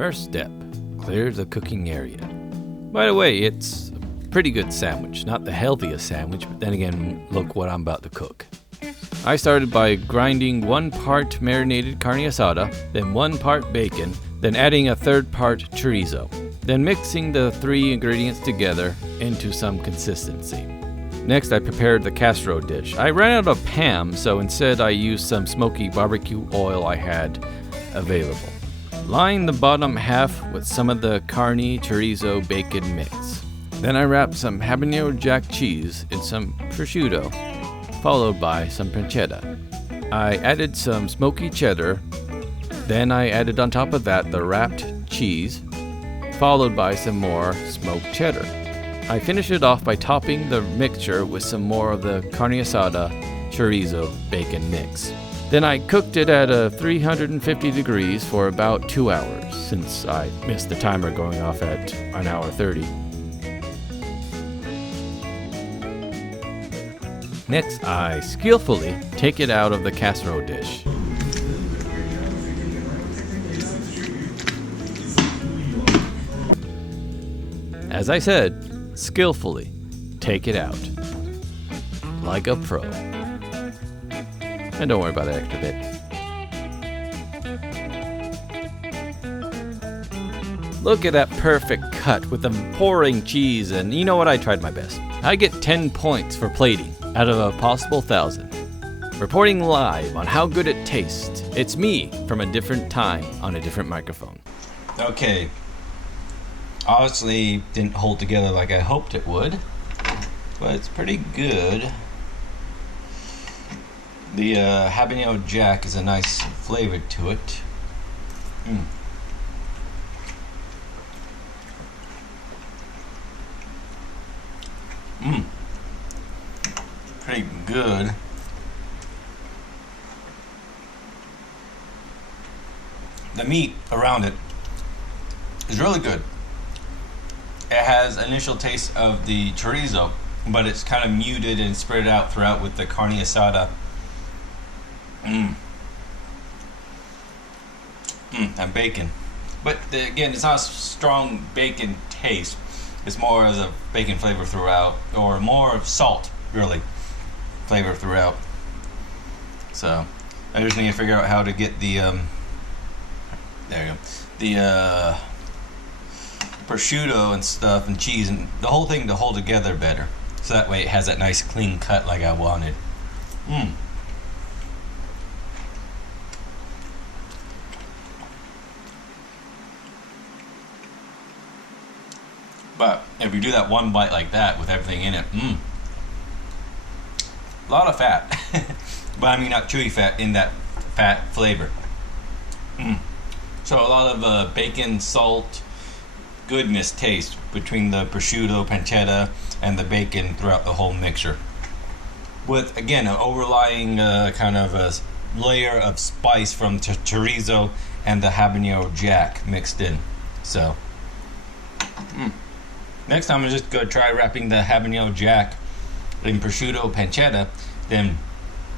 First step, clear the cooking area. By the way, it's a pretty good sandwich. Not the healthiest sandwich, but then again, look what I'm about to cook. I started by grinding 1 part marinated carne asada, then 1 part bacon, then adding a 3rd part chorizo, then mixing the 3 ingredients together into some consistency. Next, I prepared the casserole dish. I ran out of Pam, so instead I used some smoky barbecue oil I had available. Line the bottom half with some of the carne chorizo bacon mix. Then I wrapped some Habanero Jack cheese in some prosciutto, followed by some pancetta. I added some smoky cheddar, then I added on top of that the wrapped cheese, followed by some more smoked cheddar. I finished it off by topping the mixture with some more of the carne asada chorizo bacon mix. Then I cooked it at 350 degrees for about 2 hours, since I missed the timer going off at an hour 30. Next, I skillfully take it out of the casserole dish. As I said, skillfully take it out. Like a pro. And don't worry about the extra bit. Look at that perfect cut with the pouring cheese, and you know what? I tried my best. I get 10 points for plating out of a possible 1,000. Reporting live on how good it tastes. It's me from a different time on a different microphone. Okay. Obviously didn't hold together like I hoped it would, but it's pretty good. The Habanero Jack is a nice flavor to it. Pretty good. The meat around it is really good. It has initial taste of the chorizo, but it's kind of muted and spread out throughout with the carne asada. And bacon. But again, it's not a strong bacon taste. It's more as a bacon flavor throughout, or more of salt, really, flavor throughout. So, I just need to figure out how to get the, there you go, the prosciutto and stuff and cheese and the whole thing to hold together better. So that way it has that nice clean cut like I wanted. But if you do that one bite like that with everything in it, a lot of fat. But I mean not chewy fat, in that fat flavor. So a lot of bacon, salt, goodness taste between the prosciutto, pancetta, and the bacon throughout the whole mixture. With, again, an overlying kind of a layer of spice from chorizo and the Habanero Jack mixed in. So, next time I'm just going to try wrapping the Habanero Jack in prosciutto pancetta, then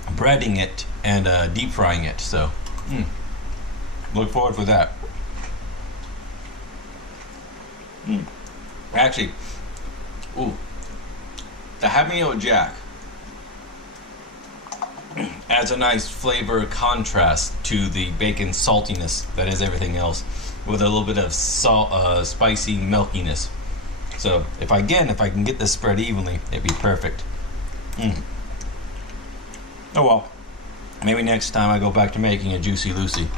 breading it and deep frying it. So, look forward for that. Actually, the Habanero Jack adds a nice flavor contrast to the bacon saltiness that is everything else, with a little bit of salt, spicy milkiness. So if I can get this spread evenly, it'd be perfect. Oh well, maybe next time I go back to making a Juicy Lucy.